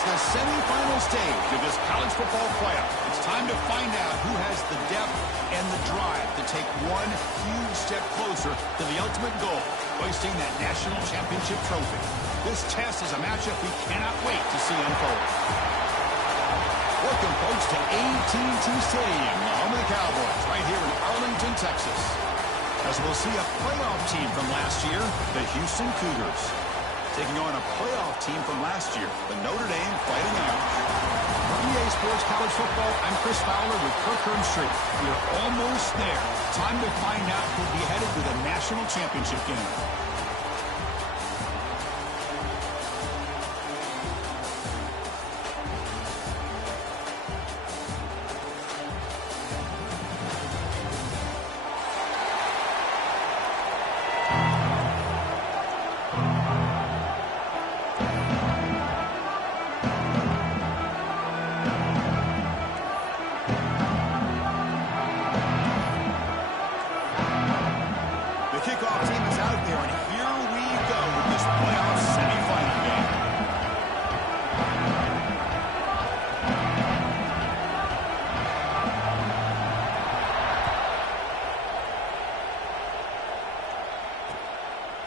It's the semifinal stage of this college football playoff. It's time to find out who has the depth and the drive to take one huge step closer to the ultimate goal, hoisting that national championship trophy. This test is a matchup we cannot wait to see unfold. Welcome, folks, to AT&T Stadium, the home of the Cowboys, right here in Arlington, Texas. As we'll see a playoff team from last year, the Houston Cougars, taking on a playoff team from last year, the Notre Dame Fighting Irish. For EA Sports College Football, I'm Chris Fowler with Kirk Herbstreit. We're almost there. Time to find out who'll be headed to the national championship game.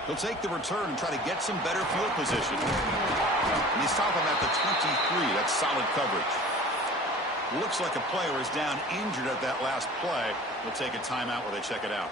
He'll take the return and try to get some better field position. And he's stopping at the 23. That's solid coverage. Looks like a player is down injured at that last play. We'll take a timeout while they check it out.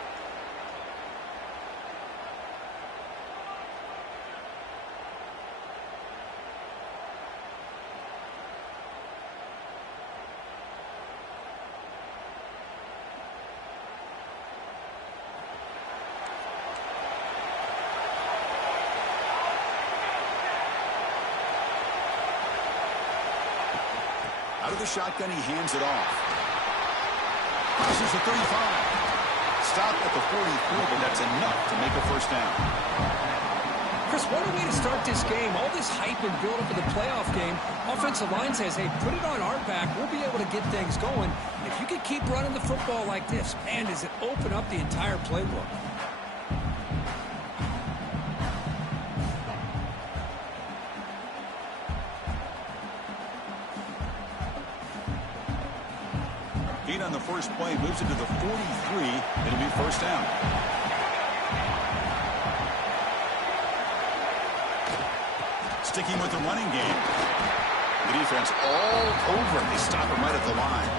Out of the shotgun, he hands it off. Crosses the 35. Stop at the 44, but that's enough to make a first down. Chris, what a way to start this game. All this hype and build up for the playoff game. Offensive line says, hey, put it on our back. We'll be able to get things going. If you can keep running the football like this, man, does it open up the entire playbook. On the first play, moves it to the 43. It'll be first down. Sticking with the running game. The defense all over him. They stop him right at the line.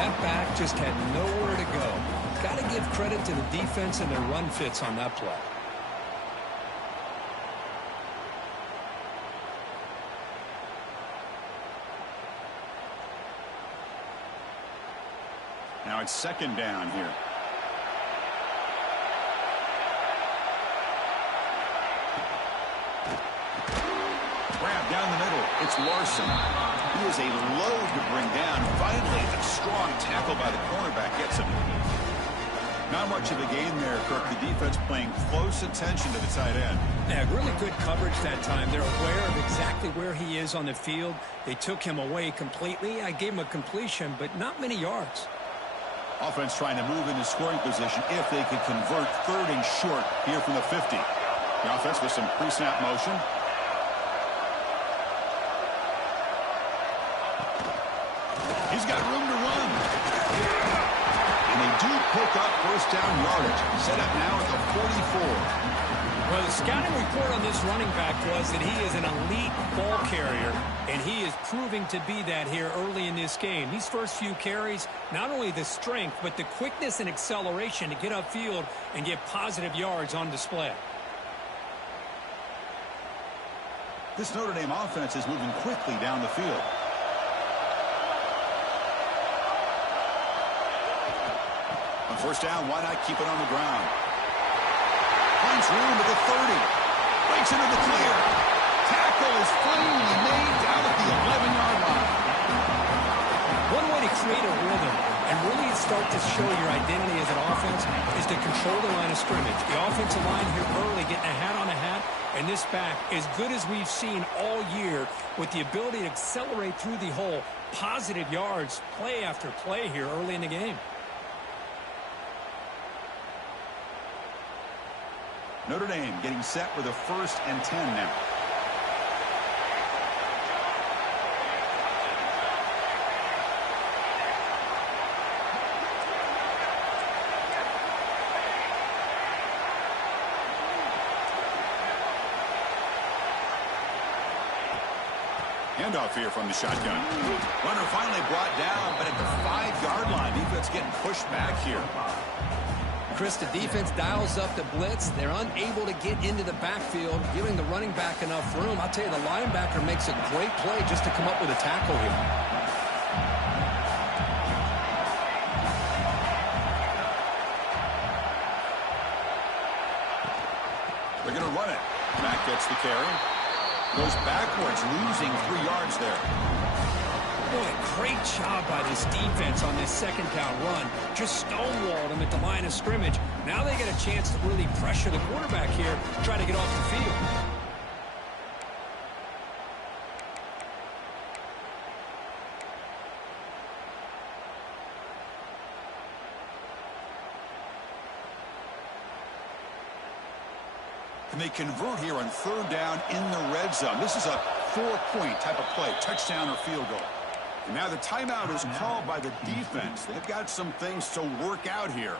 That back just had nowhere to go. Got to give credit to the defense and their run fits on that play. Now it's second down here. Grab down the middle. It's Larson. He is a load to bring down. Finally, a strong tackle by the cornerback gets him. Not much of a gain there, Kirk. The defense playing close attention to the tight end. Yeah, really good coverage that time. They're aware of exactly where he is on the field. They took him away completely. I gave him a completion, but not many yards. Offense trying to move into scoring position if they could convert third and short here from the 50. The offense with some pre-snap motion. He's got room to run. And they do pick up first down yardage. Set up now at the 44. Well, the scouting report on this running back was that he is an elite ball carrier, and he is proving to be that here early in this game. These first few carries, not only the strength, but the quickness and acceleration to get upfield and get positive yards on display. This Notre Dame offense is moving quickly down the field. On first down, why not keep it on the ground? Finds room at the 30. Breaks into the clear. Tackle is finally made down at the 11-yard line. One way to create a rhythm and really start to show your identity as an offense is to control the line of scrimmage. The offensive line here early getting a hat on a hat, and this back, as good as we've seen all year, with the ability to accelerate through the hole, positive yards, play after play here early in the game. Notre Dame getting set with a 1st and 10 now. Handoff here from the shotgun. Runner finally brought down, but at the 5-yard line, defense getting pushed back here. Chris, the defense dials up the blitz. They're unable to get into the backfield, giving the running back enough room. I'll tell you, the linebacker makes a great play just to come up with a tackle here. They're going to run it. Mack gets the carry. Goes backwards, losing 3 yards there. Boy, great job by this defense on this second down run. Just stonewalled him at the line of scrimmage. Now they get a chance to really pressure the quarterback here, try to get off the field. And they convert here on 3rd down in the red zone. This is a 4-point type of play, touchdown or field goal. And now the timeout is called by the defense. They've got some things to work out here.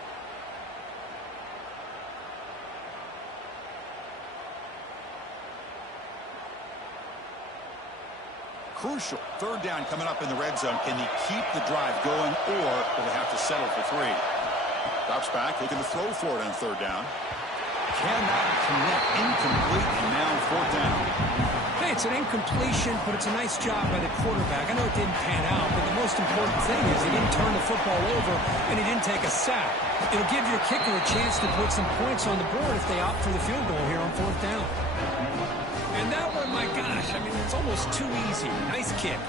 Crucial. 3rd down coming up in the red zone. Can he keep the drive going, or will they have to settle for 3? Drops back, looking to throw for it on 3rd down. Cannot connect, incomplete, and now 4th down. Hey, it's an incompletion, but it's a nice job by the quarterback. I know it didn't pan out, but the most important thing is he didn't turn the football over and he didn't take a sack. It'll give your kicker a chance to put some points on the board if they opt for the field goal here on 4th down. And that one, my gosh, I mean, it's almost too easy. Nice kick.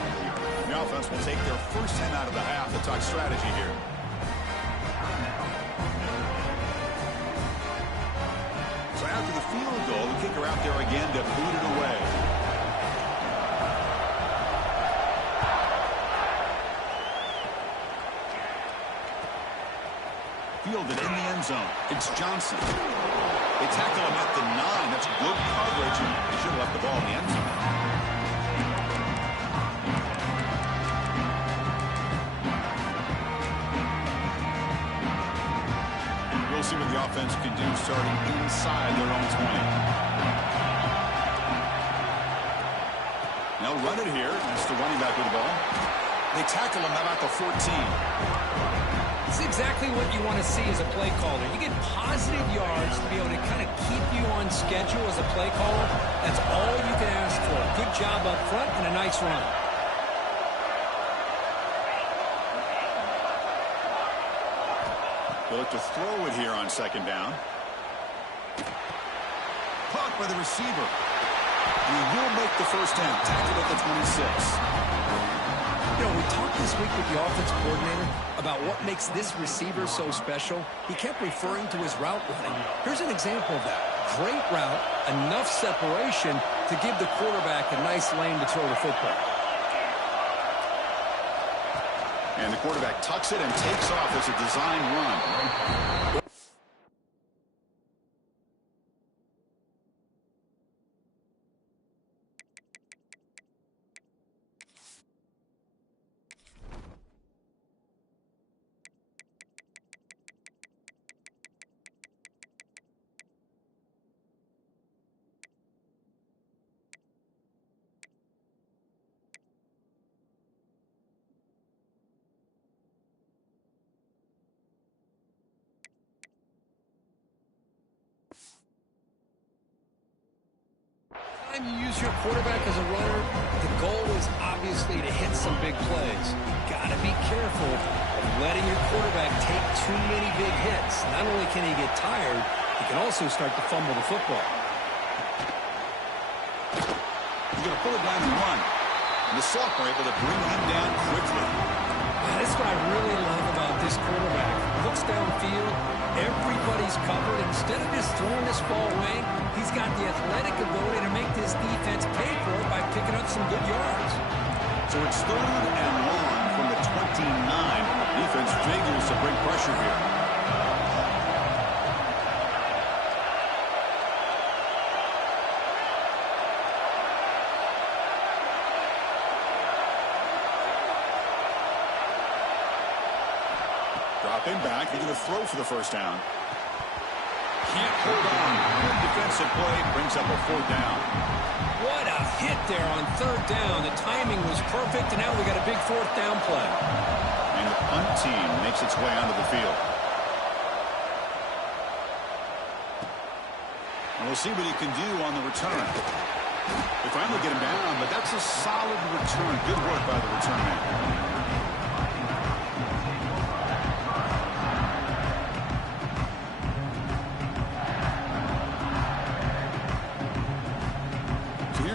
The offense will take their first 10 out of the half to talk strategy here. So after the field goal, the kicker out there again to boot it away. Fielded in the end zone. It's Johnson. They tackle him at the 9. That's good coverage, and they should have left the ball in the end zone. We'll see what the offense can do starting inside their own 20. Now run it here. That's the running back with the ball. They tackle him about the 14. It's exactly what you want to see as a play caller. You get positive yards to be able to kind of keep you on schedule as a play caller. That's all you can ask for. Good job up front and a nice run. They'll look to throw it here on 2nd down. Caught by the receiver. He will make the first down. Tackled at the 26. You know, we talked this week with the offense coordinator about what makes this receiver so special. He kept referring to his route running. Here's an example of that. Great route, enough separation to give the quarterback a nice lane to throw the football. And the quarterback tucks it and takes off as a design run. Time you use your quarterback as a runner, the goal is obviously to hit some big plays. You gotta be careful of letting your quarterback take too many big hits. Not only can he get tired, he can also start to fumble the football. He's going to pull it down and run. And the sophomore able to bring him down quickly. That's what I really love about this quarterback. Looks downfield, everybody's covered. Instead of just throwing this ball away, he's got the athletic ability to make this defense pay for it by picking up some good yards. So it's 3rd and long from the 29. Defense figures to bring pressure here. Dropping back, they're going to throw for the first down. Can't hold on. Good defensive play brings up a 4th down. What a hit there on 3rd down. The timing was perfect, and now we got a big 4th down play. And the punt team makes its way onto the field. And we'll see what he can do on the return. They finally get him down, but that's a solid return. Good work by the return man.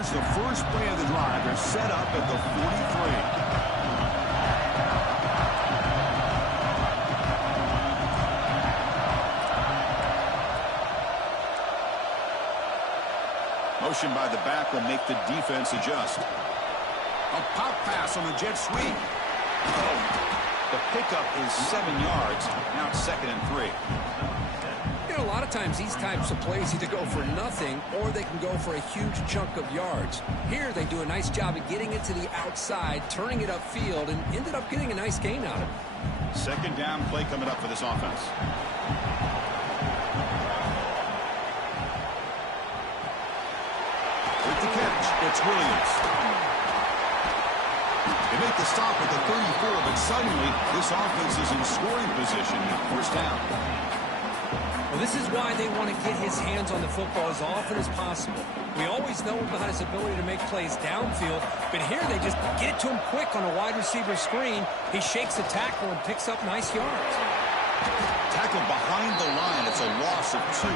The first play of the drive. They're set up at the 43. Motion by the back will make the defense adjust. A pop pass on the jet sweep. Oh, the pickup is 7 yards. Now it's 2nd and 3. A lot of times these types of plays either go for nothing or they can go for a huge chunk of yards. Here they do a nice job of getting it to the outside, turning it upfield, and ended up getting a nice gain out of it. 2nd down play coming up for this offense. With the catch, it's Williams. They make the stop at the 34, but suddenly this offense is in scoring position. 1st down. Well, this is why they want to get his hands on the football as often as possible. We always know about his ability to make plays downfield, but here they just get it to him quick on a wide receiver screen. He shakes the tackle and picks up nice yards. Tackle behind the line. It's a loss of 2.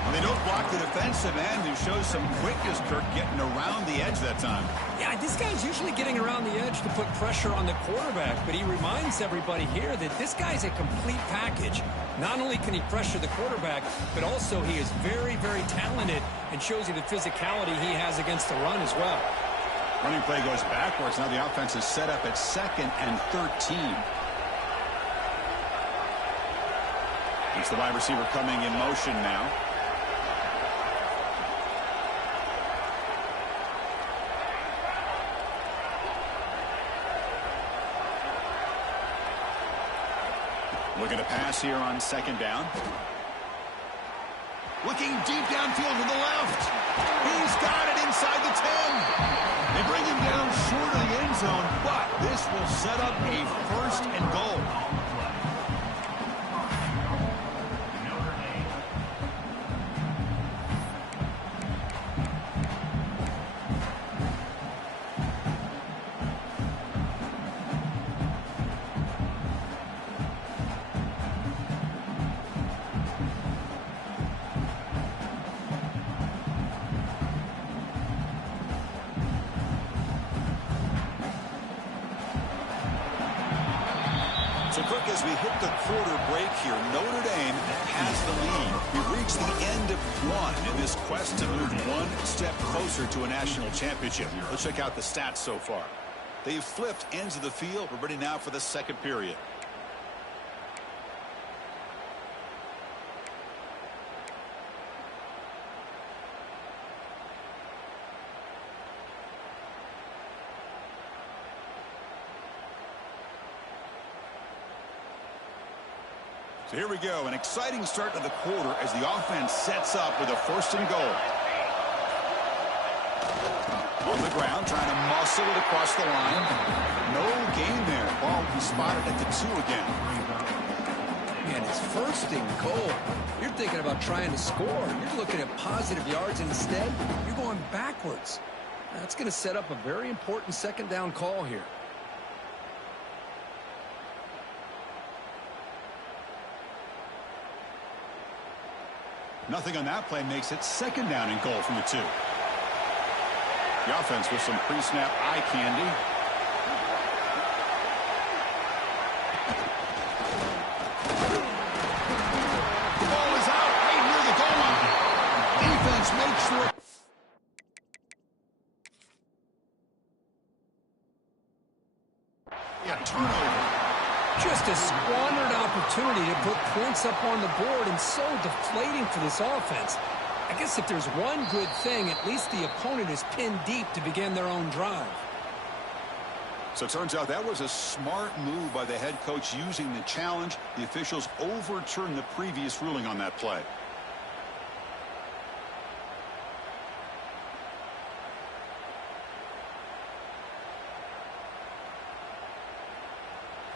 And they don't block the defensive end, who shows some quickness, Kirk, getting around the edge that time. Yeah, this guy's usually getting around the edge to put pressure on the quarterback, but he reminds everybody here that this guy's a complete package. Not only can he pressure the quarterback, but also he is very, very talented and shows you the physicality he has against the run as well. Running play goes backwards. Now the offense is set up at 2nd and 13. It's the wide receiver coming in motion now. Looking to pass here on 2nd down. Looking deep downfield to the left. He's got it inside the 10. They bring him down short of the end zone, but this will set up a 1st and goal. So, Kirk, as we hit the quarter break here, Notre Dame has the lead. We've reached the end of 1 in this quest to move 1 step closer to a national championship. Let's check out the stats so far. They've flipped ends of the field. We're ready now for the 2nd period. So here we go, an exciting start to the quarter as the offense sets up with a 1st and goal. On the ground, trying to muscle it across the line. No gain there. Ball will be spotted at the 2 again. Man, it's 1st and goal. You're thinking about trying to score. You're looking at positive yards, and instead, you're going backwards. That's going to set up a very important 2nd down call here. Nothing on that play makes it 2nd down and goal from the 2. The offense with some pre-snap eye candy. The ball is out right near the goal line. Defense makes sure. Yeah, turnover. Just a squandered opportunity to put points up on the board, and so deflating for this offense. I guess if there's one good thing, at least the opponent is pinned deep to begin their own drive. So it turns out that was a smart move by the head coach using the challenge. The officials overturned the previous ruling on that play.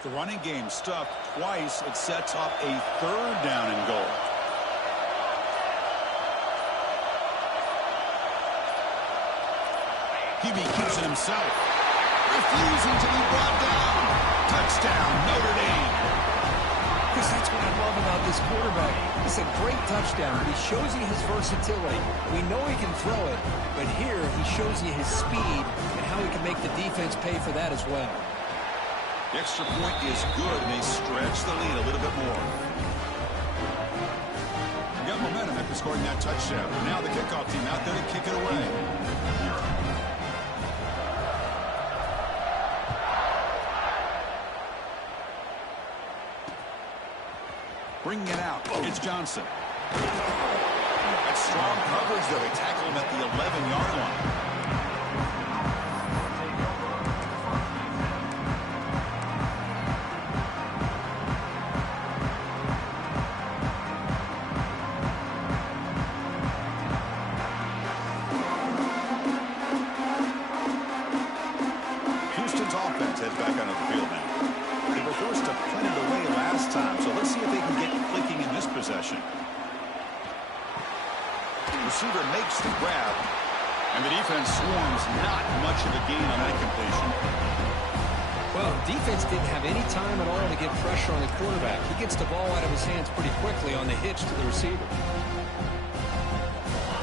The running game stuffed twice. It sets up a 3rd down and goal. Hebe keeps it himself. Refusing to be brought down. Touchdown, Notre Dame. Chris, that's what I love about this quarterback. It's a great touchdown, but he shows you his versatility. We know he can throw it, but here he shows you his speed and how he can make the defense pay for that as well. The extra point is good, and they stretch the lead a little bit more. They got momentum after scoring that touchdown. Now the kickoff team out there to kick it away. Bringing it out. It's Johnson. That's strong coverage, though. They tackle him at the 11-yard line. Houston's offense heads back onto the field now. They were forced to punt it away last time, so let's see if they can get clicking in this possession. Receiver makes the grab, and the defense swarms. Not much of a gain on that completion. Well, defense didn't have any time at all to get pressure on the quarterback. He gets the ball out of his hands pretty quickly on the hitch to the receiver.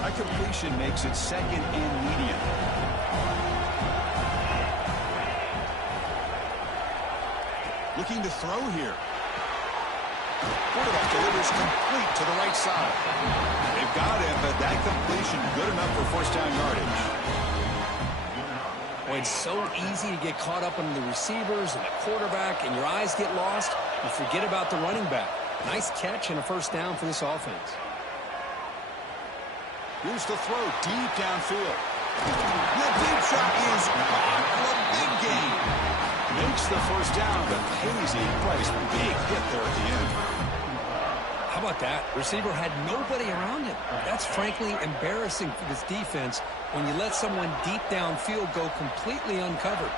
That completion makes it 2nd and medium. Looking to throw here. Quarterback delivers complete to the right side. They've got him, but that completion good enough for 1st down yardage. Well, it's so easy to get caught up on the receivers and the quarterback, and your eyes get lost. You forget about the running back. Nice catch and a 1st down for this offense. Here's the throw deep downfield. The deep shot is caught for a big gain. Makes the 1st down, but pays a price. Big hit there at the end. How about that? Receiver had nobody around him. That's frankly embarrassing for this defense when you let someone deep downfield go completely uncovered.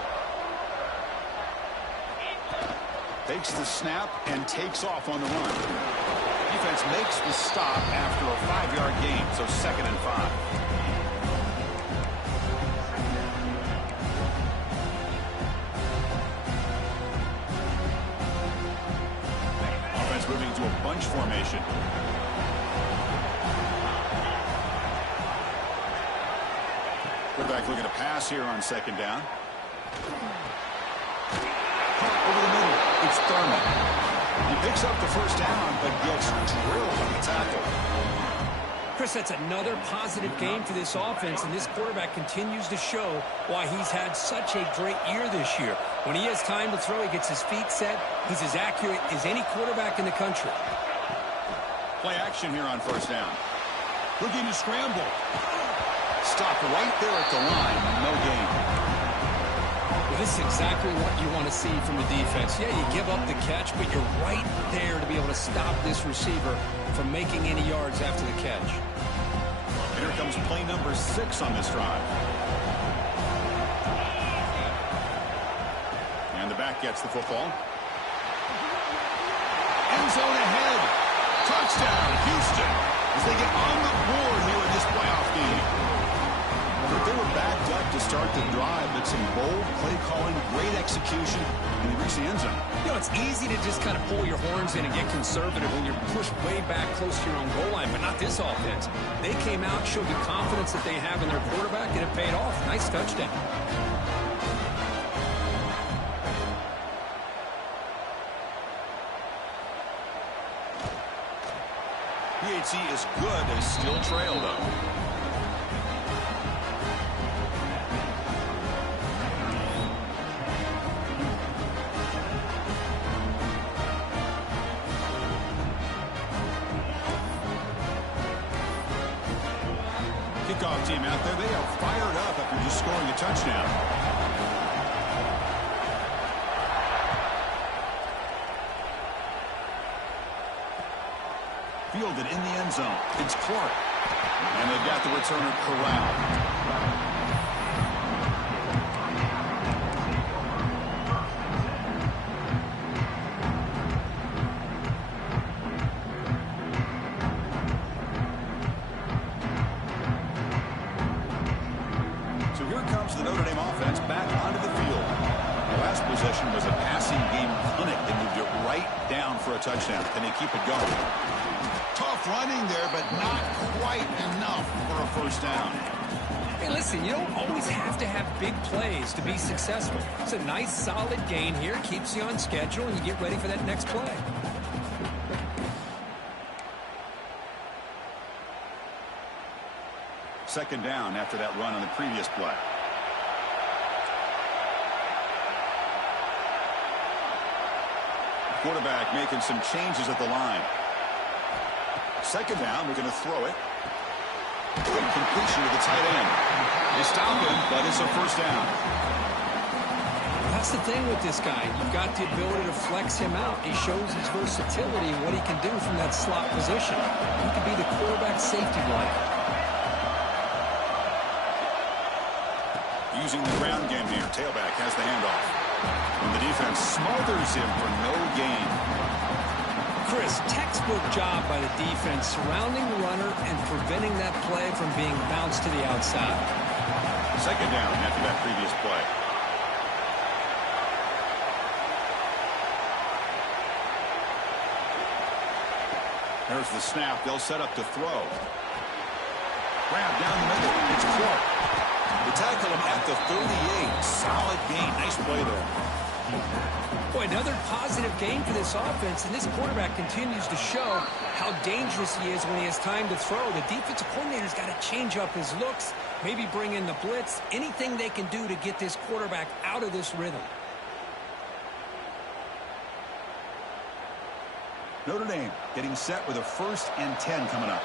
Takes the snap and takes off on the run. Defense makes the stop after a 5-yard gain, so 2nd and 5. Moving to a bunch formation. Quarterback looking to pass here on 2nd down. Over the middle, it's Thurman. He picks up the 1st down, but gets drilled on the tackle. Chris, that's another positive game for this offense, and this quarterback continues to show why he's had such a great year this year. When he has time to throw, he gets his feet set. He's as accurate as any quarterback in the country. Play action here on 1st down. Looking to scramble. Stop right there at the line. No gain. Well, this is exactly what you want to see from the defense. Yeah, you give up the catch, but you're right there to be able to stop this receiver from making any yards after the catch. Here comes play number 6 on this drive. And the back gets the football. End zone ahead. Touchdown, Houston, as they get on the board here in this playoff game. They were backed up to start the drive, but some bold play calling, great execution, and they reach the end zone. You know, it's easy to just kind of pull your horns in and get conservative when you're pushed way back close to your own goal line, but not this offense. They came out, showed the confidence that they have in their quarterback, and it paid off. Nice touchdown. PHC is good. They still trail, though. Kickoff team out there. They are fired up after just scoring a touchdown. Fielded in the end zone. It's Clark. And they've got the returner corralled. and moved it right down for a touchdown. Can they keep it going? Tough running there, but not quite enough for a first down. Hey, listen, you don't always have to have big plays to be successful. It's a nice, solid gain here. Keeps you on schedule, and you get ready for that next play. Second down after that run on the previous play. Quarterback making some changes at the line. Second down, we're going to throw it. Good completion to the tight end. They stop him, but it's a first down. That's the thing with this guy. You've got the ability to flex him out. He shows his versatility and what he can do from that slot position. He could be the quarterback safety blanket. Using the ground game here. Tailback has the handoff. And the defense smothers him for no gain. Chris, textbook job by the defense surrounding the runner and preventing that play from being bounced to the outside. Second down after that previous play. There's the snap. They'll set up to throw. Grab down the middle. It's Clark. They tackle him at the 38. Solid gain. Nice play there. Boy, another positive gain for this offense, and this quarterback continues to show how dangerous he is when he has time to throw. The defensive coordinator's got to change up his looks, maybe bring in the blitz, anything they can do to get this quarterback out of this rhythm. Notre Dame getting set with a 1st and 10 coming up.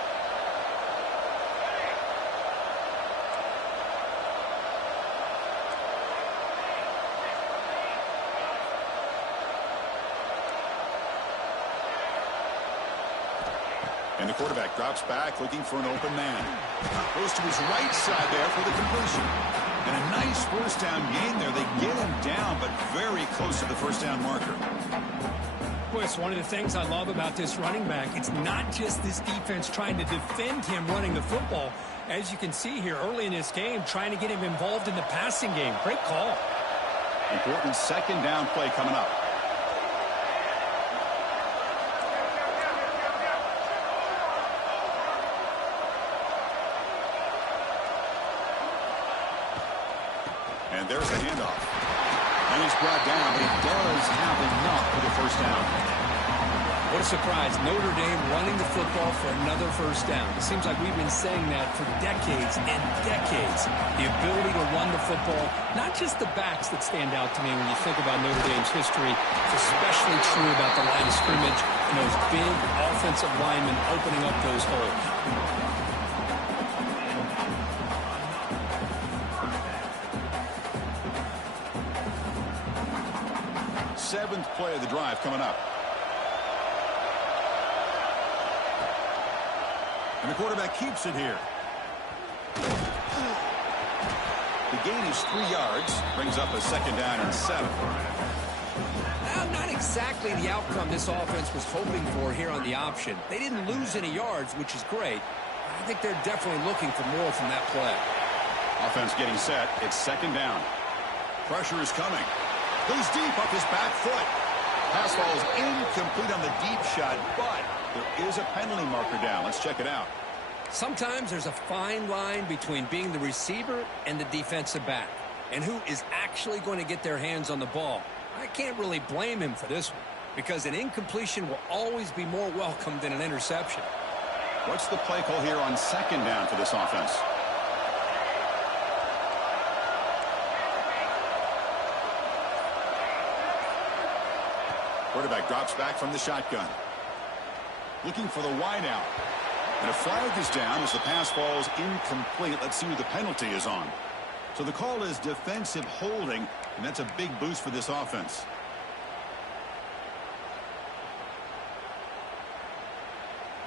And the quarterback drops back looking for an open man. Goes to his right side there for the completion. And a nice first down gain there. They get him down, but very close to the first down marker. Boy, it's one of the things I love about this running back. It's not just this defense trying to defend him running the football. As you can see here early in this game, trying to get him involved in the passing game. Great call. Important second down play coming up. And there's the handoff. And he's brought down, but he does have enough for the first down. What a surprise. Notre Dame running the football for another first down. It seems like we've been saying that for decades and decades. The ability to run the football, not just the backs that stand out to me when you think about Notre Dame's history. It's especially true about the line of scrimmage and those big offensive linemen opening up those holes. 7th play of the drive coming up. And the quarterback keeps it here. The gain is 3 yards. Brings up a second down and 7. Well, not exactly the outcome this offense was hoping for here on the option. They didn't lose any yards, which is great. I think they're definitely looking for more from that play. Offense getting set. It's second down. Pressure is coming. Goes deep off his back foot. Pass ball is incomplete on the deep shot, but there is a penalty marker down. Let's check it out. Sometimes there's a fine line between being the receiver and the defensive back, and who is actually going to get their hands on the ball. I can't really blame him for this one, because an incompletion will always be more welcome than an interception. What's the play call here on second down for this offense? Quarterback drops back from the shotgun. Looking for the wide out. And a flag is down as the pass falls incomplete. Let's see who the penalty is on. So the call is defensive holding, and that's a big boost for this offense.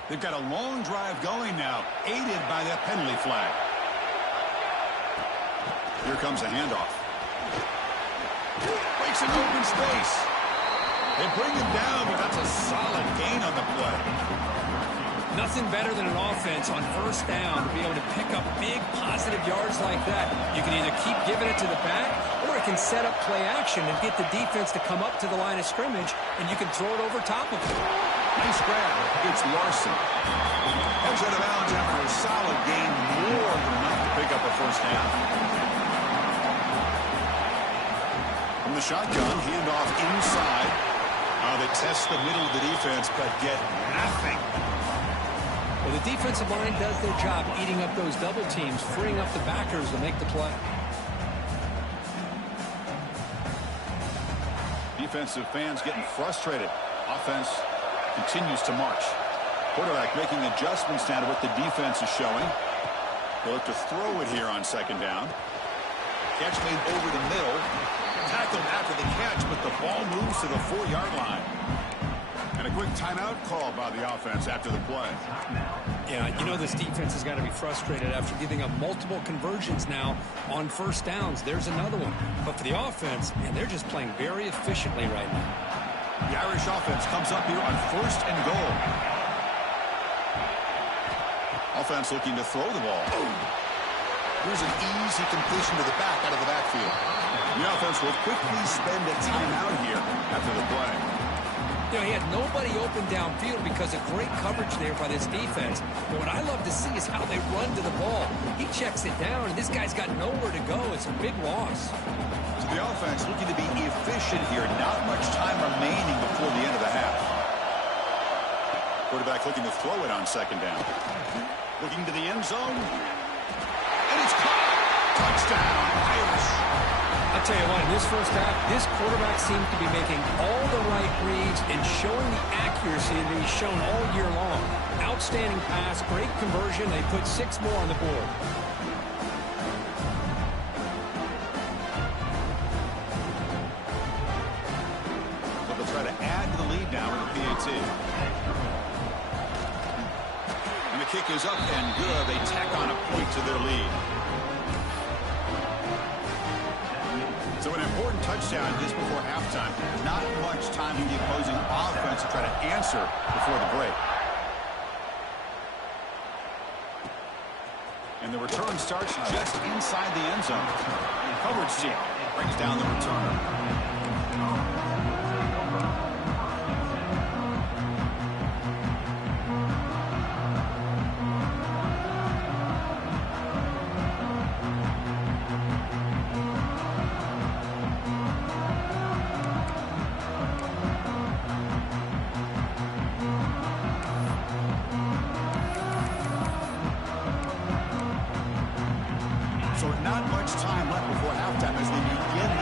They've got a long drive going now, aided by that penalty flag. Here comes a handoff. Breaks an open space. They bring him down, but that's a solid gain on the play. Nothing better than an offense on first down to be able to pick up big positive yards like that. You can either keep giving it to the back, or quarterback can set up play action and get the defense to come up to the line of scrimmage, and you can throw it over top of them. Nice grab. It's Larson. Heads out of bounds after a solid game, more than enough to pick up a first half. From the shotgun, handoff inside. They test the middle of the defense, but get nothing. Well, the defensive line does their job eating up those double teams, freeing up the backers to make the play. Defensive fans getting frustrated. Offense continues to march. Quarterback making adjustments now to what the defense is showing. They'll look to throw it here on second down. Catch made over the middle. Tackled after the catch, but the ball moves to the 4-yard line. And a quick timeout call by the offense after the play. Yeah, you know this defense has got to be frustrated after giving up multiple conversions now on first downs. There's another one. But for the offense, man, they're just playing very efficiently right now. The Irish offense comes up here on 1st and goal. Offense looking to throw the ball. Here's an easy completion to the back out of the backfield. The offense will quickly spend a timeout here after the play. You know, he had nobody open downfield because of great coverage there by this defense. But what I love to see is how they run to the ball. He checks it down, and this guy's got nowhere to go. It's a big loss. So the offense looking to be efficient here. Not much time remaining before the end of the half. Quarterback looking to throw it on second down. Looking to the end zone. And it's caught. Touchdown, Irish. I'll tell you what, in this first half, this quarterback seems to be making all the right reads and showing the accuracy that he's shown all year long. Outstanding pass, great conversion. They put 6 more on the board. So they'll try to add to the lead now in the PAT. And the kick is up and good. They tack on a point to their lead. So an important touchdown just before halftime. Not much time for the opposing offense to try to answer before the break. And the return starts just inside the end zone. Coverage team brings down the returner.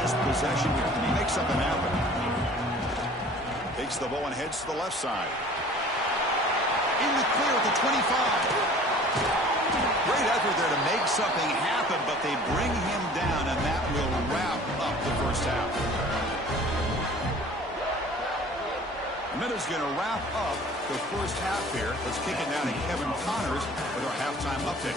Possession here. Can he make something happen? Takes the ball and heads to the left side. In the clear at the 25. Great effort there to make something happen, but they bring him down, and that will wrap up the first half. And that is going to wrap up the first half here. Let's kick it down to Kevin Connors with our halftime update.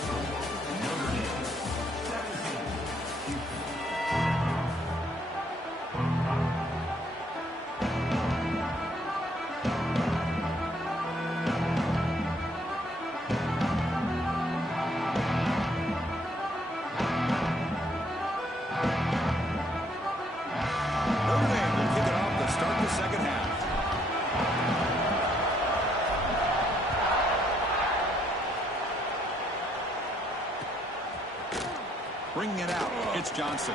Bringing it out, it's Johnson.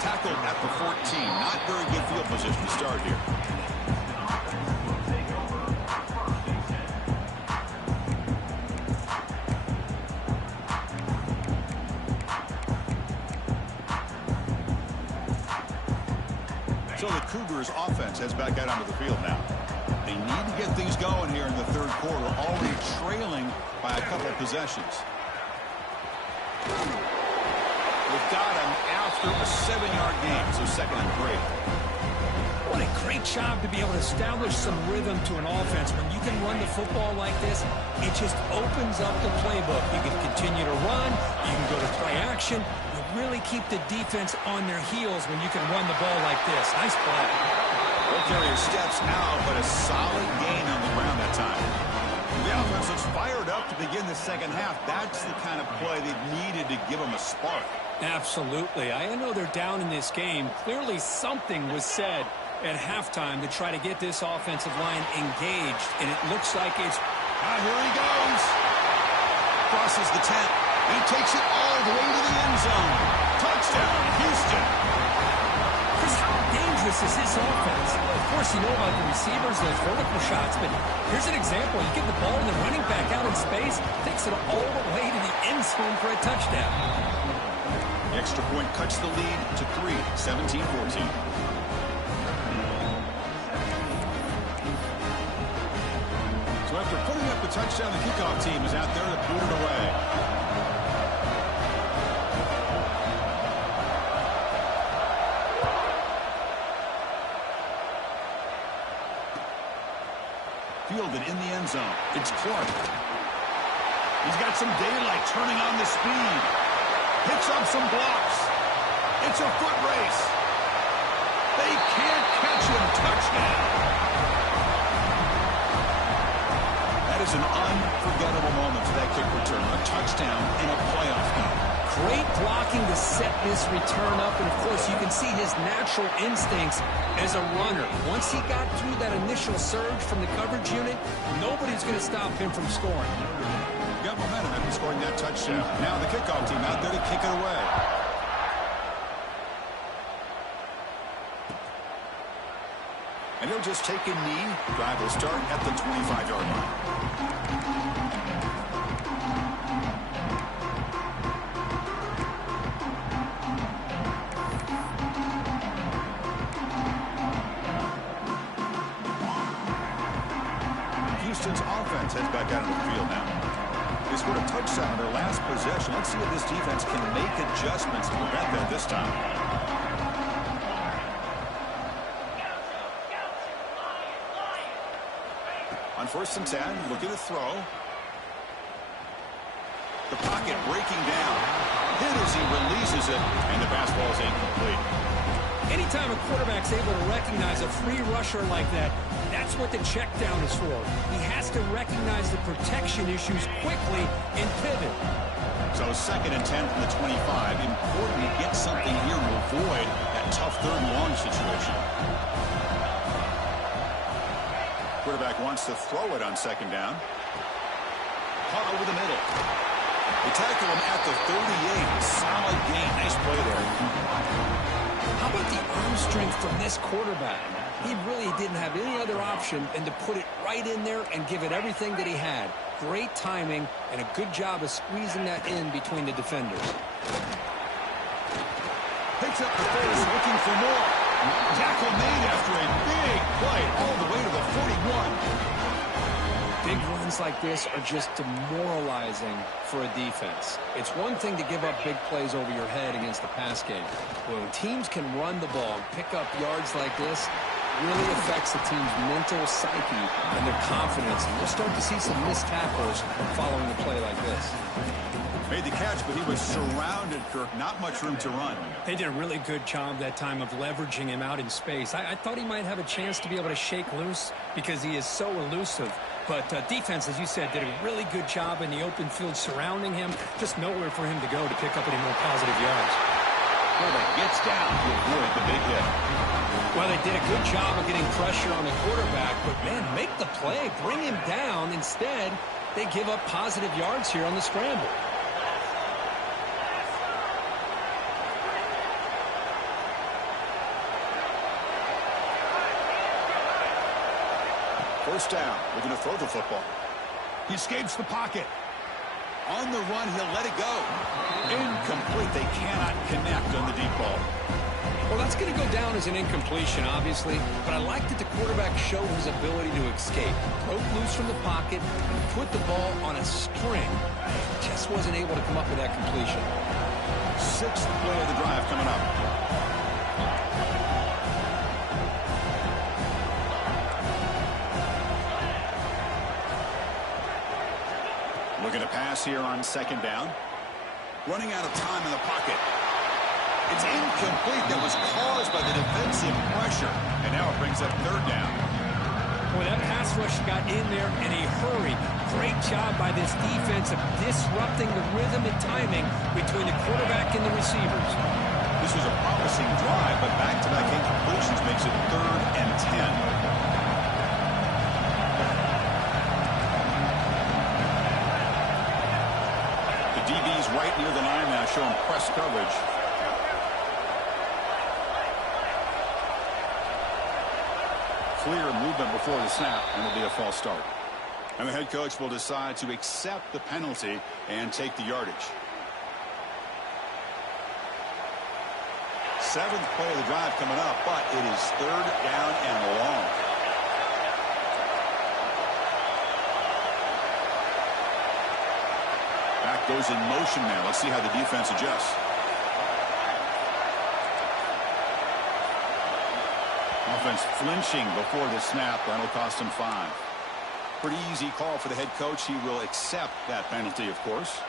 Tackled at the 14. Not very good field position to start here. So the Cougars offense heads back out onto the field now. They need to get things going here in the third quarter, already trailing by a couple of possessions. We've got him after a 7-yard gain, so 2nd and 3. What a great job to be able to establish some rhythm to an offense. When you can run the football like this, it just opens up the playbook. You can continue to run. You can go to play action. You really keep the defense on their heels when you can run the ball like this. Nice play. Ball carrier steps out, but a solid gain on the ground that time. The offense looks fired up to begin the second half. That's the kind of play they needed to give them a spark. Absolutely. I know they're down in this game. Clearly something was said at halftime to try to get this offensive line engaged, and it looks like it's... Here he goes. Crosses the 10. He takes it all the way to the end zone. Touchdown, Houston. Chris, how dangerous is this offense? Of course, you know about the receivers, those vertical shots, but here's an example. You give the ball and the running back out in space, takes it all the way to the end zone for a touchdown. The extra point cuts the lead to 3, 17-14. So after putting up the touchdown, the kickoff team is out there to boot it away. Fielded in the end zone. It's Clark. He's got some daylight turning on the speed. Picks up some blocks. It's a foot race. They can't catch him. Touchdown. That is an unforgettable moment for that kick return. A touchdown in a playoff game. Great blocking to set this return up, and of course you can see his natural instincts as a runner. Once he got through that initial surge from the coverage unit, nobody's going to stop him from scoring. Got momentum after scoring that touchdown. Now the kickoff team out there to kick it away. And he'll just take a knee. Drive will start at the 25-yard line. Houston's offense heads back out on the field now. They scored a touchdown on their last possession. Let's see if this defense can make adjustments to prevent that this time. On 1st and 10, looking to throw. The pocket breaking down. Hit as he releases it, and the pass ball is incomplete. Anytime a quarterback's able to recognize a free rusher like that, that's what the check down is for. He has to recognize the protection issues quickly and pivot. So 2nd and 10 from the 25. Important to get something here to avoid that tough 3rd and long situation. Quarterback wants to throw it on 2nd down. Caught over the middle. They tackle him at the 38. Solid gain. Nice play there. How about the arm strength from this quarterback? He really didn't have any other option than to put it right in there and give it everything that he had. Great timing and a good job of squeezing that in between the defenders. Picks up the face, looking for more. Tackle made after a big play all the way to the 41. Big runs like this are just demoralizing for a defense. It's one thing to give up big plays over your head against the pass game. When teams can run the ball, pick up yards like this, really affects the team's mental psyche and their confidence. And we'll start to see some missed tackles following a play like this. Made the catch, but he was surrounded, Kirk. Not much room to run. They did a really good job that time of leveraging him out in space. I thought he might have a chance to be able to shake loose because he is so elusive. But defense, as you said, did a really good job in the open field surrounding him. Just nowhere for him to go to pick up any more positive yards. Quarterback gets down to avoid the big hit. Well, they did a good job of getting pressure on the quarterback, but, man, make the play. Bring him down. Instead, they give up positive yards here on the scramble. First down. We're going to throw the football. He escapes the pocket. On the run, he'll let it go. Incomplete. They cannot connect on the deep ball. Well, that's going to go down as an incompletion, obviously, but I like that the quarterback showed his ability to escape. Broke loose from the pocket, put the ball on a string. Just wasn't able to come up with that completion. 6th play of the drive coming up. Looking to pass here on 2nd down. Running out of time in the pocket. It's incomplete. That was caused by the defensive pressure. And now it brings up 3rd down. Boy, that pass rush got in there in a hurry. Great job by this defense of disrupting the rhythm and timing between the quarterback and the receivers. This was a promising drive, but back-to-back incompletions makes it 3rd and 10. The DB's right near the line now, showing press coverage. Clear movement before the snap, and it'll be a false start. And the head coach will decide to accept the penalty and take the yardage. 7th play of the drive coming up, but it is 3rd down and long. Back goes in motion now. Let's see how the defense adjusts. Offense flinching before the snap. That'll cost him 5. Pretty easy call for the head coach. He will accept that penalty, of course.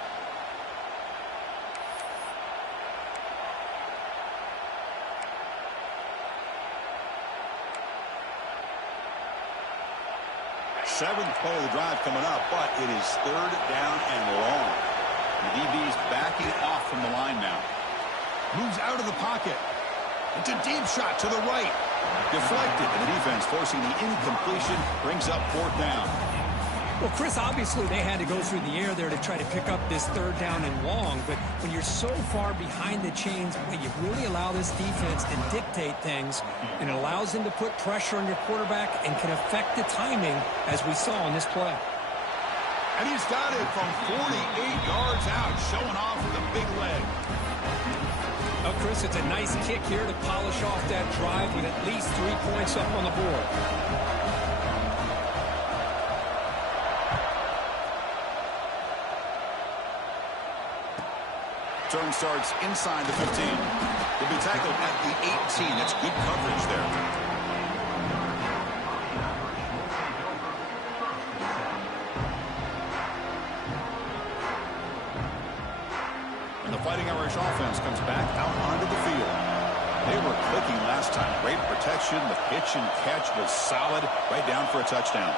Seventh play of the drive coming up, but it is 3rd down and long. The DB's backing off from the line now. Moves out of the pocket. It's a deep shot to the right. Deflected, and the defense forcing the incompletion, brings up 4th down. Well, Chris, obviously they had to go through the air there to try to pick up this 3rd down and long, but when you're so far behind the chains, you really allow this defense to dictate things, and it allows them to put pressure on your quarterback and can affect the timing, as we saw on this play. And he's got it from 48 yards out, showing off with a big leg. Oh, Chris, it's a nice kick here to polish off that drive with at least 3 points up on the board. Turn starts inside the 15. He'll be tackled at the 18. That's good coverage there. And the Fighting Irish offense comes back out onto the field. They were clicking last time. Great protection. The pitch and catch was solid. Right down for a touchdown.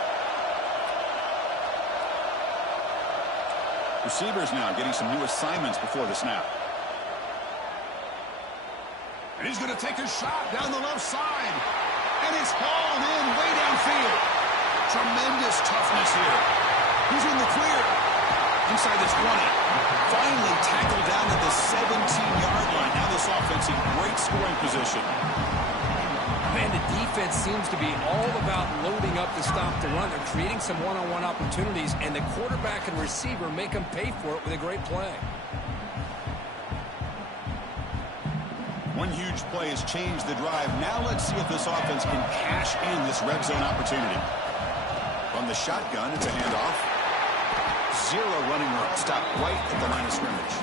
Receivers now getting some new assignments before the snap. And he's going to take a shot down the left side. And it's hauled in way downfield. Tremendous toughness here. He's in the clear. Inside the 20. Finally tackled down at the 17-yard line. Now this offense in great scoring position. Man, the defense seems to be all about loading up to stop the run. They're creating some one-on-one opportunities, and the quarterback and receiver make them pay for it with a great play. One huge play has changed the drive. Now let's see if this offense can cash in this red zone opportunity. From the shotgun, it's a handoff. 0 running room. Stop right at the line of scrimmage.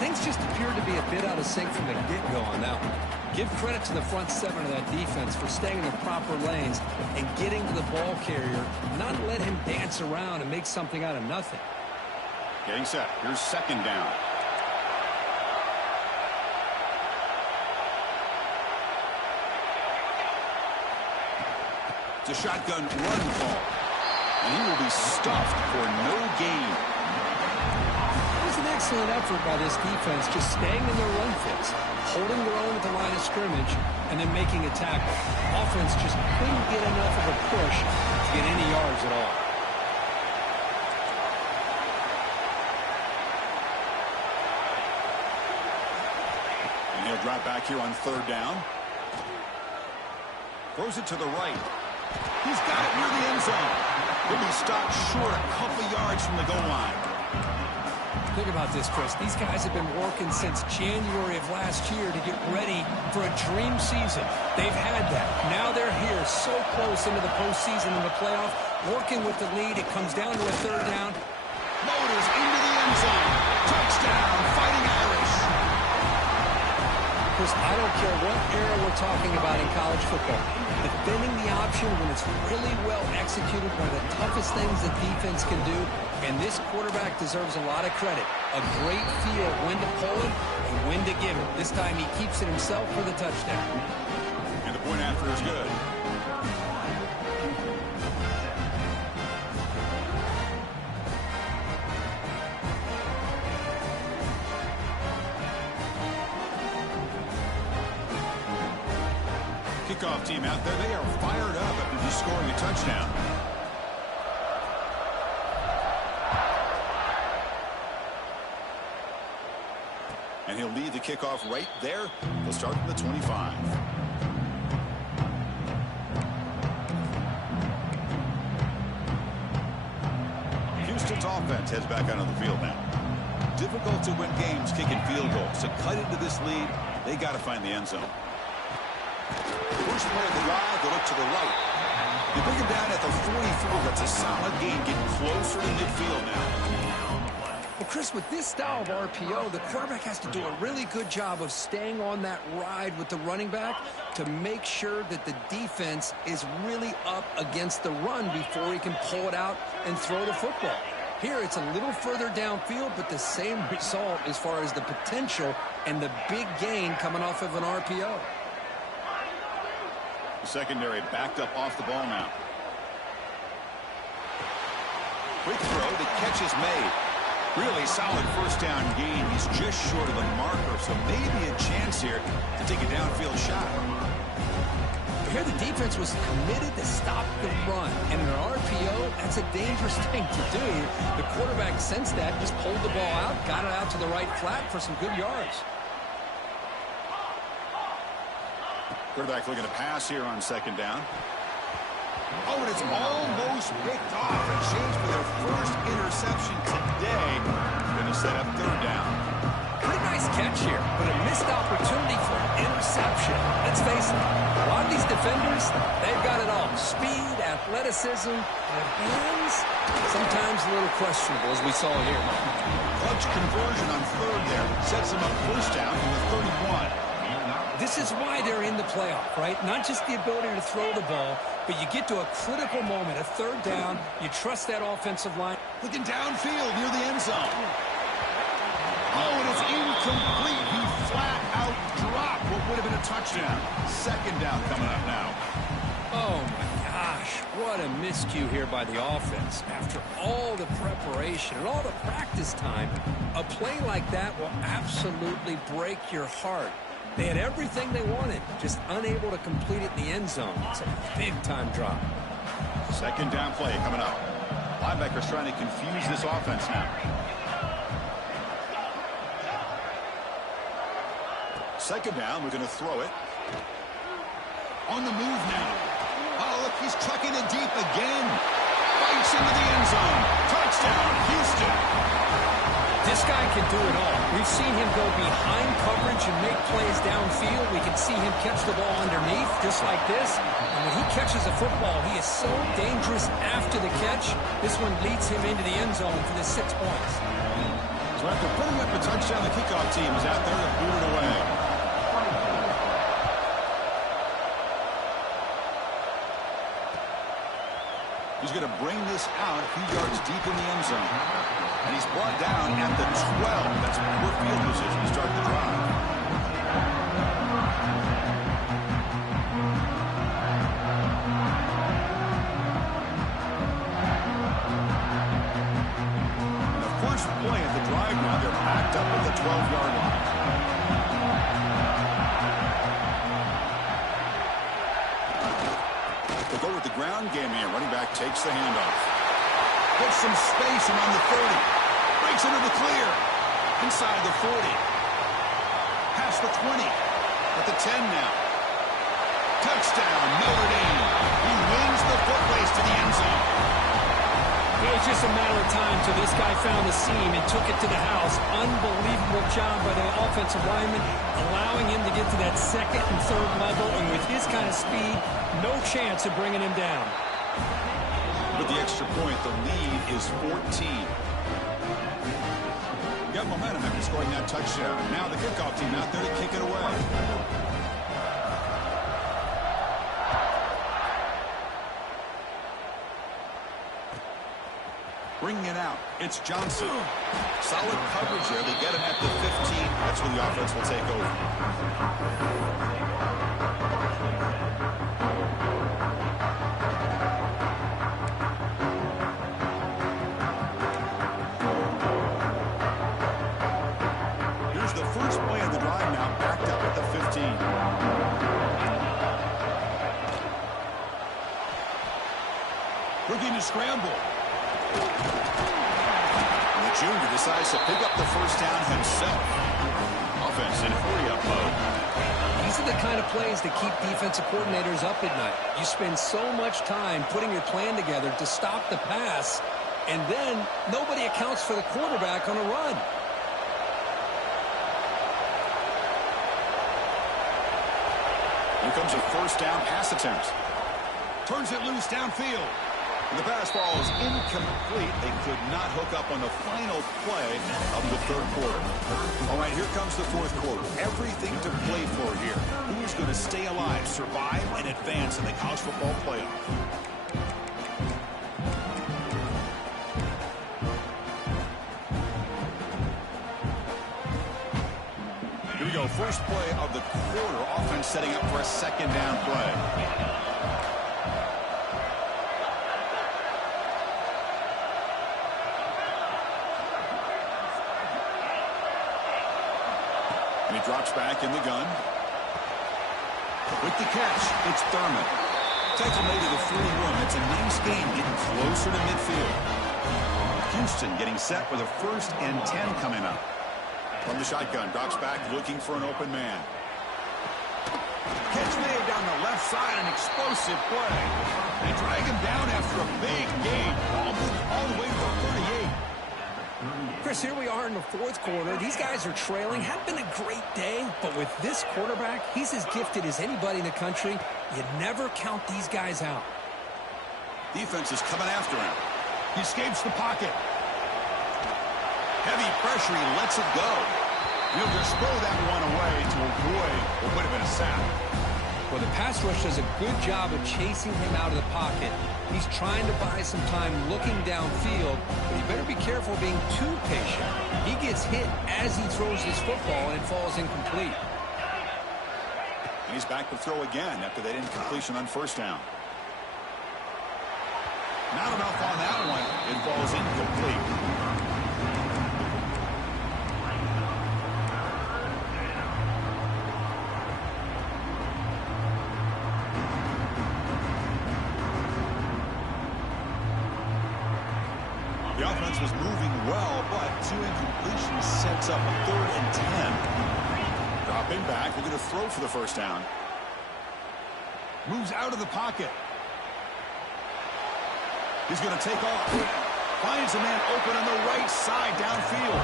Things just appeared to be a bit out of sync from the get-go on that one. Give credit to the front 7 of that defense for staying in the proper lanes and getting to the ball carrier, not let him dance around and make something out of nothing. Getting set. Here's 2nd down. It's a shotgun run call. And he will be stuffed for no gain. It was an excellent effort by this defense, just staying in their run fits, holding their own at the line of scrimmage, and then making a tackle. Offense just couldn't get enough of a push to get any yards at all. And he'll drop back here on 3rd down. Throws it to the right. He's got it near the end zone. He'll be stopped short a couple yards from the goal line. Think about this, Chris. These guys have been working since January of last year to get ready for a dream season. They've had that. Now they're here so close into the postseason and the playoff, working with the lead. It comes down to a 3rd down. Motors into the end zone. Touchdown, Fighting Irish. Chris, I don't care what era we're talking about in college football. Defending the option when it's really well executed, one of the toughest things the defense can do, and this quarterback deserves a lot of credit. A great feel of when to pull it and when to give it. This time he keeps it himself for the touchdown. And the point after is good. kickoff team out there. They are fired up after just scoring a touchdown. And he'll lead the kickoff right there. They'll start from the 25. Houston's offense heads back out on the field now. Difficult to win games kicking field goals. To cut into this lead, they got to find the end zone. First play of the drive, they look to the right. They bring him down at the 44. That's a solid gain, getting closer to midfield now. Well, Chris, with this style of RPO, the quarterback has to do a really good job of staying on that ride with the running back to make sure that the defense is really up against the run before he can pull it out and throw the football. Here, it's a little further downfield, but the same result as far as the potential and the big gain coming off of an RPO. The secondary backed up off the ball now. Quick throw, the catch is made. Really solid first down gain. He's just short of the marker, so maybe a chance here to take a downfield shot. Here the defense was committed to stop the run. And in an RPO, that's a dangerous thing to do. The quarterback sensed that, just pulled the ball out, got it out to the right flat for some good yards. Quarterback looking to pass here on second down. Oh, and it's almost picked off. A chance for their first interception today. Going to set up third down. Pretty nice catch here, but a missed opportunity for an interception. Let's face it, a lot of these defenders, they've got it all. Speed, athleticism, and hands, sometimes a little questionable, as we saw here. Clutch conversion on third there. Sets them up first down from the 31. This is why they're in the playoff, right? Not just the ability to throw the ball, but you get to a critical moment, a third down, you trust that offensive line. Looking downfield near the end zone. Oh, and it's incomplete. He flat out dropped what would have been a touchdown. Second down coming up now. Oh, my gosh. What a miscue here by the offense. After all the preparation and all the practice time, a play like that will absolutely break your heart. They had everything they wanted, just unable to complete it in the end zone. It's a big-time drop. Second down play coming up. Linebackers trying to confuse this offense now. Second down, we're going to throw it. On the move now. Oh, look, he's trucking it deep again. Bites into the end zone. Touchdown, Houston. This guy can do it all. We've seen him go behind coverage and make plays downfield. We can see him catch the ball underneath, just like this. And when he catches a football, he is so dangerous after the catch. This one leads him into the end zone for the 6 points. So after putting up a touchdown, the kickoff team is out there to boot it away. He's going to bring this out a few yards deep in the end zone. And he's brought down at the 12. That's poor field position to start the drive. And the first play of the drive now, they're backed up at the 12-yard line. They go with the ground game here. Running back takes the handoff. Gets some space around the 30. Breaks into the clear. Inside the 40. Past the 20. At the 10 now. Touchdown, Notre Dame. He wins the foot race to the end zone. It was just a matter of time till this guy found the seam and took it to the house. Unbelievable job by the offensive lineman, allowing him to get to that second and third level. And with his kind of speed, no chance of bringing him down. With the extra point, the lead is 14. Got momentum after scoring that touchdown. Now the kickoff team out there to kick it away. Bringing it out, it's Johnson. Solid coverage there. They get him at the 15. That's where the offense will take over. Here's the first play of the drive now, backed up at the 15. looking to scramble. And the junior decides to pick up the first down himself. Offense in hurry-up mode. These are the kind of plays that keep defensive coordinators up at night. You spend so much time putting your plan together to stop the pass, and then nobody accounts for the quarterback on a run. Here comes a first down pass attempt. Turns it loose downfield. The pass ball is incomplete. They could not hook up on the final play of the third quarter. All right, here comes the fourth quarter. Everything to play for here. Who's going to stay alive, survive, and advance in the college football playoff? Here we go. First play of the quarter. Offense setting up for a second down play. And he drops back in the gun. With the catch, it's Thurman. Tackle made to the 41. It's a nice game getting closer to midfield. Houston getting set with a 1st and 10 coming up. From the shotgun, drops back looking for an open man. Catch made down the left side, an explosive play. They drag him down after a big gain. Ball moved all the way to the 38. Chris, here we are in the fourth quarter. These guys are trailing. Had been a great day, but with this quarterback, he's as gifted as anybody in the country. You never count these guys out. Defense is coming after him. He escapes the pocket. Heavy pressure, he lets it go. He'll just throw that one away to avoid what would have been a sack. Well, the pass rush does a good job of chasing him out of the pocket. He's trying to buy some time looking downfield, but you better be careful being too patient. He gets hit as he throws this football, and it falls incomplete. And he's back to throw again after that incompletion on first down. Not enough on that one. It falls incomplete. The offense was moving well, but 2 incompletions sets up a 3rd and 10. Dropping back, looking to throw for the first down. Moves out of the pocket. He's going to take off. Finds a man open on the right side downfield.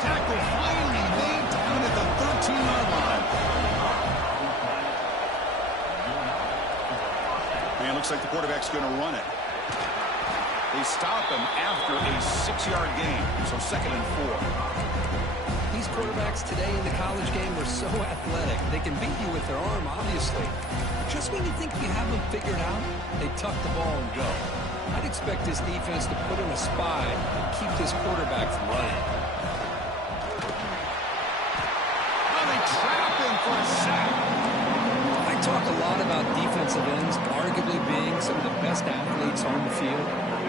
Tackle finally made down at the 13-yard line. Man, looks like the quarterback's going to run it. They stop him after a 6-yard gain, so 2nd and 4. These quarterbacks today in the college game are so athletic. They can beat you with their arm, obviously. Just when you think you have them figured out, they tuck the ball and go. I'd expect this defense to put in a spy and keep this quarterback from running. Now they trap him for a sack. I talk a lot about defensive ends arguably being some of the best athletes on the field.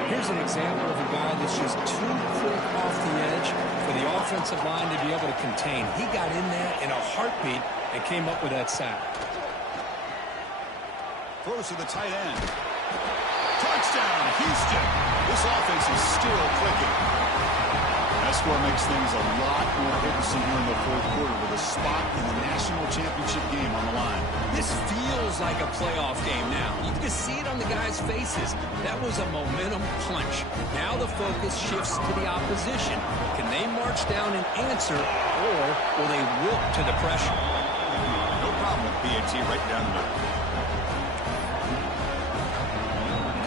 Here's an example of a guy that's just too quick off the edge for the offensive line to be able to contain. He got in there in a heartbeat and came up with that sack. Throws to the tight end. Touchdown, Houston. This offense is still clicking. That score makes things a lot more interesting here in the fourth quarter with a spot in the national championship game on the line. This feels like a playoff game now. You can just see it on the guys' faces. That was a momentum punch. Now the focus shifts to the opposition. Can they march down and answer, or will they wilt to the pressure? No problem with PAT right down the middle.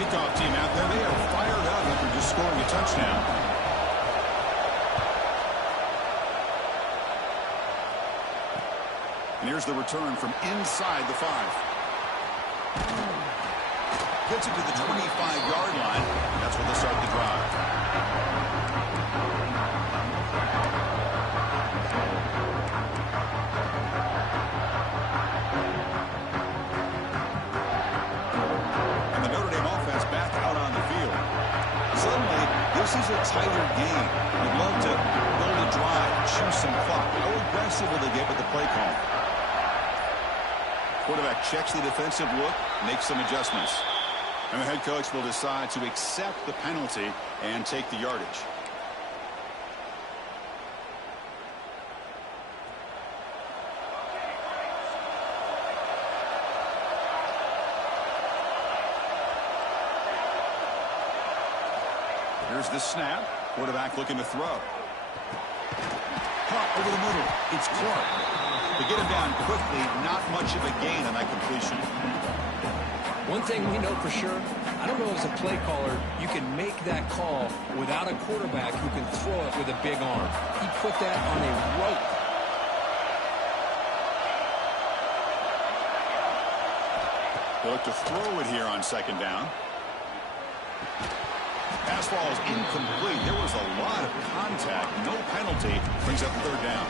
Kickoff team out there. They are fired up after just scoring a touchdown. And here's the return from inside the 5. Gets it to the 25-yard line. That's where they start the drive. And the Notre Dame offense back out on the field. Suddenly, this is a tighter game. You'd love to build a drive, choose some clock. How aggressive will they get with the play call? Quarterback checks the defensive look, makes some adjustments. And the head coach will decide to accept the penalty and take the yardage. Here's the snap. Quarterback looking to throw. Caught over the middle. It's Clark. To get him down quickly, not much of a gain on that completion. One thing we know for sure, I don't know as a play caller, you can make that call without a quarterback who can throw it with a big arm. He put that on a rope. They look to throw it here on second down. Pass ball is incomplete. There was a lot of contact. No penalty. Brings up third down.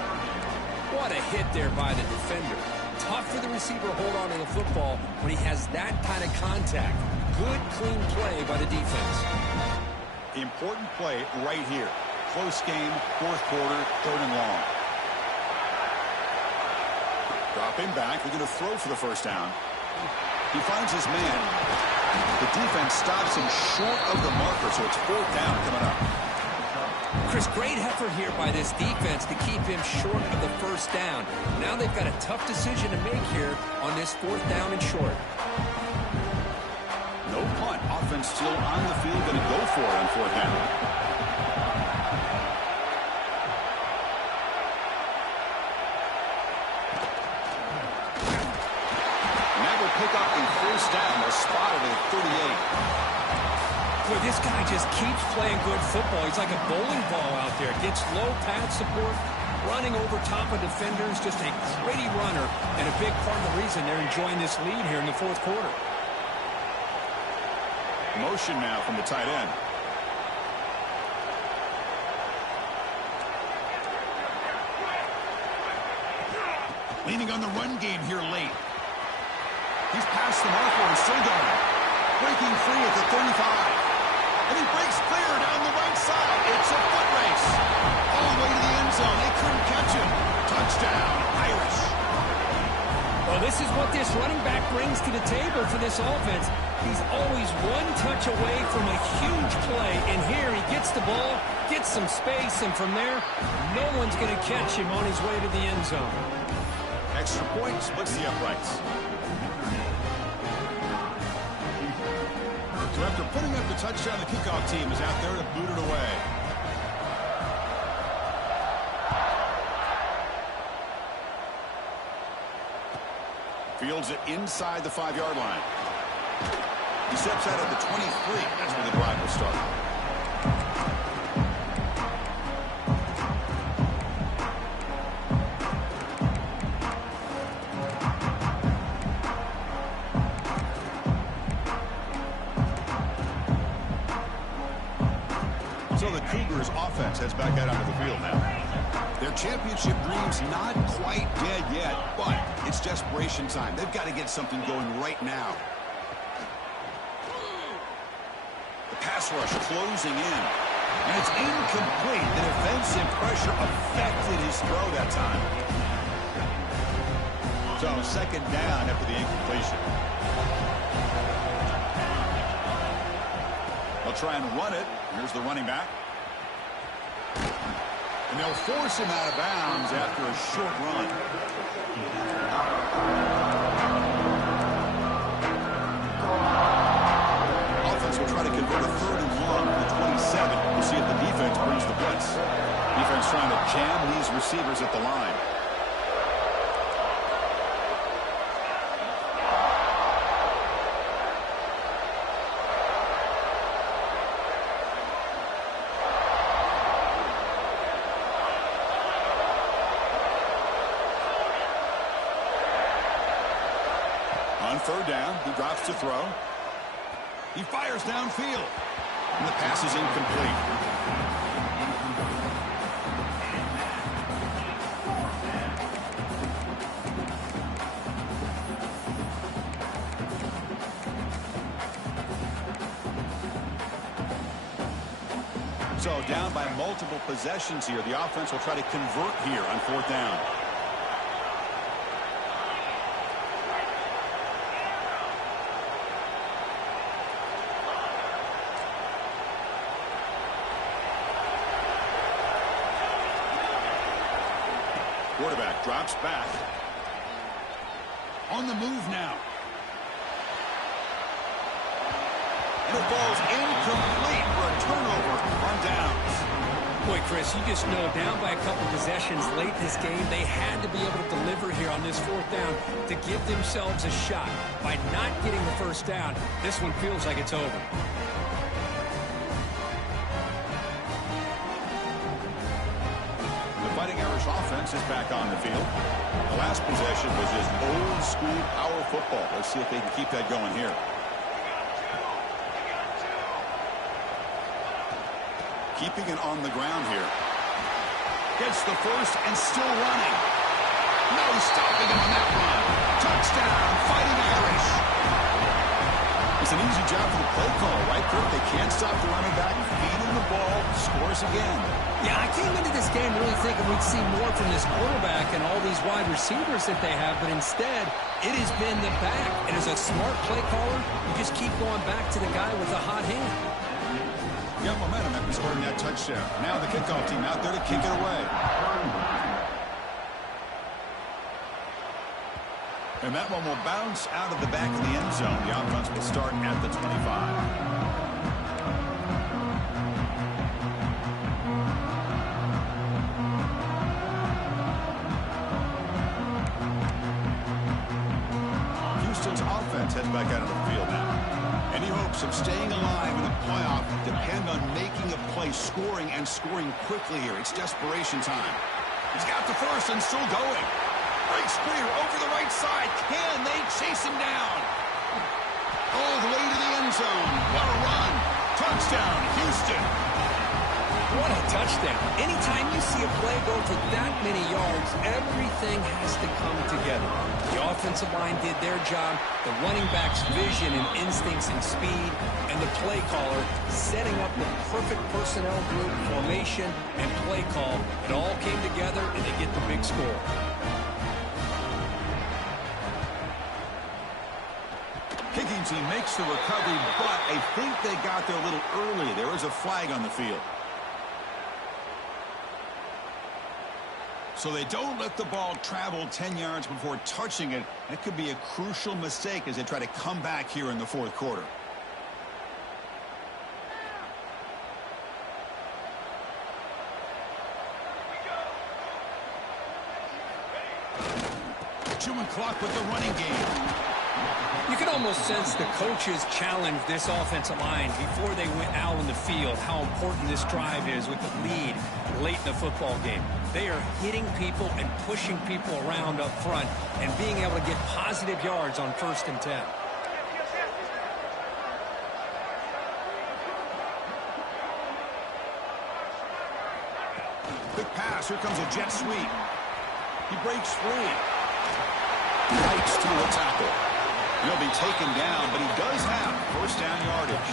What a hit there by the defender. Tough for the receiver to hold on to the football when he has that kind of contact. Good, clean play by the defense. Important play right here. Close game, fourth quarter, third and long. Dropping back. They're going to throw for the first down. He finds his man. The defense stops him short of the marker, so it's fourth down coming up. Chris, great effort here by this defense to keep him short of the first down. Now they've got a tough decision to make here on this fourth down and short. No punt. Offense still on the field, going to go for it on fourth down. Pick up the first down. They're spotted at 38. Boy, this guy just keeps playing good football. He's like a bowling ball out there. Gets low pad support, running over top of defenders. Just a gritty runner, and a big part of the reason they're enjoying this lead here in the fourth quarter. Motion now from the tight end. Leaning on the run game here late. He's past the marker and still going. Breaking free at the 35. And he breaks clear down the right side. It's a foot race. All the way to the end zone. They couldn't catch him. Touchdown, Irish. Well, this is what this running back brings to the table for this offense. He's always one touch away from a huge play. And here he gets the ball, gets some space, and from there, no one's going to catch him on his way to the end zone. Extra point splits the uprights. So after putting up the touchdown, the kickoff team is out there to boot it away. Fields it inside the 5-yard line. He steps out at the 23. That's where the drive will start. So the Cougars offense heads back out onto the field now. Their championship dream's not quite dead yet, but it's desperation time. They've got to get something going right now. The pass rush closing in. And it's incomplete. The defensive pressure affected his throw that time. So second down after the incompletion. They'll try and run it. Here's the running back. And they'll force him out of bounds after a short run. Offense will try to convert a third and long to the 27. We'll see if the defense brings the blitz. Defense trying to jam these receivers at the line. Third down, he drops to throw. He fires downfield. And the pass is incomplete. So down by multiple possessions here. The offense will try to convert here on fourth down. Quarterback drops back. On the move now. And it falls incomplete for a turnover on downs. Boy, Chris, you just know down by a couple possessions late in this game, they had to be able to deliver here on this fourth down to give themselves a shot. By not getting the first down, this one feels like it's over. The Fighting Irish offense is back on the field. The last possession was just old school power football. Let's see if they can keep that going here. Keeping it on the ground here. Gets the first and still running. No stopping him on that run. Touchdown, Fighting Irish. It's an easy job for the play caller, right, Kurt? They can't stop the running back. Feed him the ball, scores again. Yeah, I came into this game really thinking we'd see more from this quarterback and all these wide receivers that they have, but instead, it has been the back. And as a smart play caller, you just keep going back to the guy with the hot hand. Got momentum after scoring that touchdown. Now the kickoff team out there to kick it away. And that one will bounce out of the back of the end zone. The offense will start at the 25. Heads back out of the field now. Any hopes of staying alive in the playoff depend on making a play, scoring, and scoring quickly here. It's desperation time. He's got the first and still going. Breaks clear over the right side. Can they chase him down? All the way to the end zone. What a run. Touchdown, Houston. What a touchdown. Anytime you see a play go for that many yards, everything has to come together. The offensive line did their job, the running back's vision and instincts and speed, and the play caller setting up the perfect personnel group, formation, and play call. It all came together, and they get the big score. Kicking team makes the recovery, but I think they got there a little early. There is a flag on the field. So they don't let the ball travel 10 yards before touching it. That could be a crucial mistake as they try to come back here in the fourth quarter. Chewing clock with the running game. You can almost sense the coaches challenge this offensive line before they went out on the field, how important this drive is with the lead late in the football game. They are hitting people and pushing people around up front and being able to get positive yards on 1st and 10. Quick pass. Here comes a jet sweep. He breaks free. Fights through a tackle. He'll be taken down, but he does have first down yardage.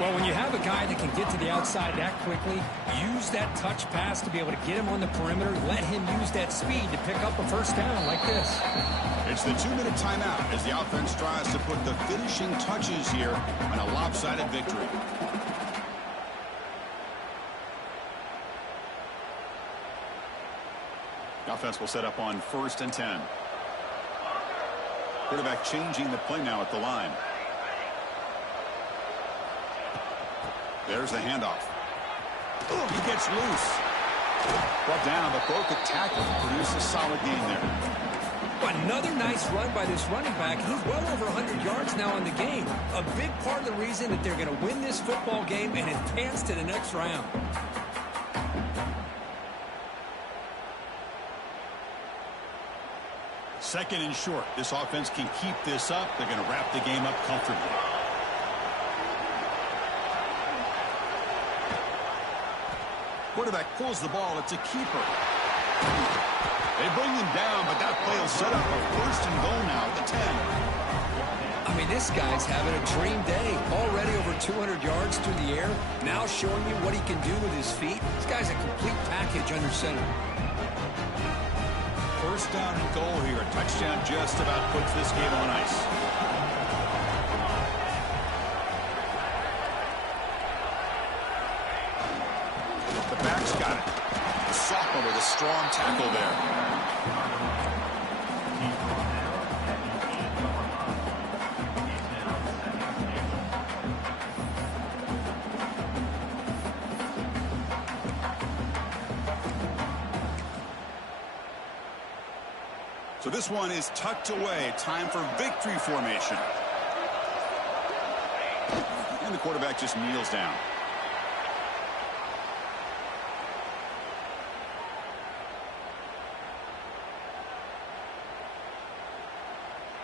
Well, when you have a guy that can get to the outside that quickly, use that touch pass to be able to get him on the perimeter, let him use that speed to pick up a first down like this. It's the 2-minute timeout as the offense tries to put the finishing touches here on a lopsided victory. The offense will set up on 1st and 10. Quarterback changing the play now at the line. There's the handoff. He gets loose. Brought down, but broke a tackle. Produced a solid game there. Another nice run by this running back. He's well over 100 yards now in the game. A big part of the reason that they're going to win this football game and advance to the next round. Second and short. This offense can keep this up. They're going to wrap the game up comfortably. Quarterback pulls the ball. It's a keeper. They bring him down, but that play will set up a 1st and goal now at the 10. I mean, this guy's having a dream day. Already over 200 yards through the air. Now showing you what he can do with his feet. This guy's a complete package under center. First down and goal here. A touchdown just about puts this game on ice. The back's got it. Soft Oh, with a strong tackle there. So this one is tucked away. Time for victory formation. And the quarterback just kneels down.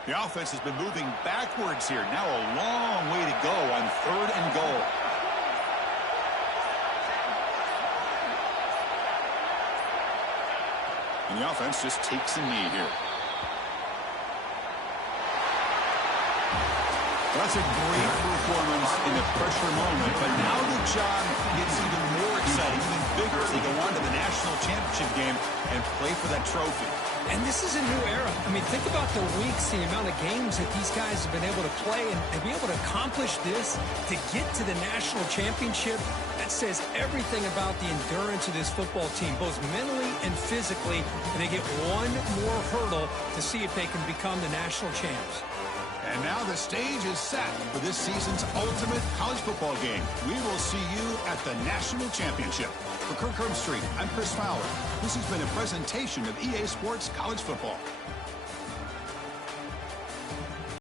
The offense has been moving backwards here. Now a long way to go on 3rd and goal. And the offense just takes a knee here. That's a great performance in a pressure moment, but now the job gets even more exciting, even bigger as they go on to the national championship game and play for that trophy. And this is a new era. I mean, think about the weeks, the amount of games that these guys have been able to play and be able to accomplish this, to get to the national championship. That says everything about the endurance of this football team, both mentally and physically. And they get one more hurdle to see if they can become the national champs. And now the stage is set for this season's ultimate college football game. We will see you at the national championship. For Kirk Herbstreit, I'm Chris Fowler. This has been a presentation of EA Sports College Football.